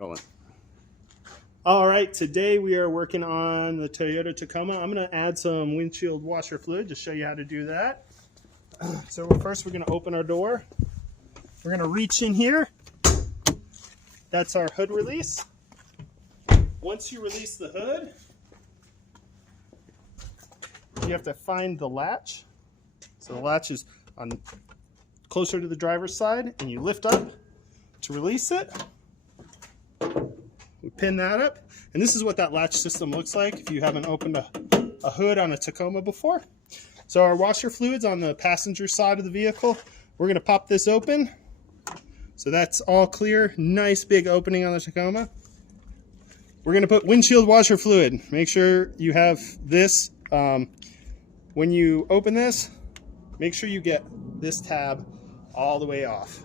Rolling. All right, today we are working on the Toyota Tacoma. I'm going to add some windshield washer fluid to show you how to do that. So first we're going to open our door. We're going to reach in here. That's our hood release. Once you release the hood, you have to find the latch. So the latch is on closer to the driver's side, and you lift up to release it. We pin that up, and this is what that latch system looks like if you haven't opened a hood on a Tacoma before. So our washer fluid's on the passenger side of the vehicle. We're going to pop this open. So that's all clear. Nice big opening on the Tacoma. We're going to put windshield washer fluid. Make sure you have this. When you open this, make sure you get this tab all the way off.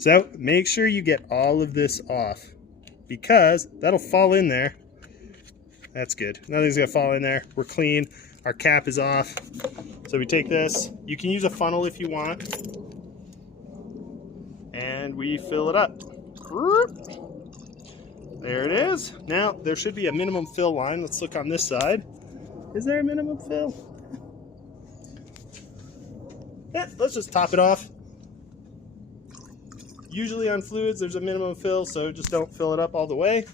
So make sure you get all of this off because that'll fall in there. That's good. Nothing's gonna fall in there. We're clean. Our cap is off. So we take this. You can use a funnel if you want. And we fill it up. There it is. Now there should be a minimum fill line. Let's look on this side. Is there a minimum fill? Yeah, let's just top it off. Usually on fluids there's a minimum fill, so just don't fill it up all the way.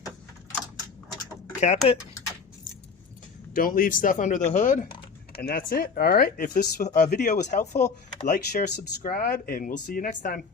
Cap it. Don't leave stuff under the hood. And that's it. All right, if this video was helpful, like, share, subscribe, and we'll see you next time.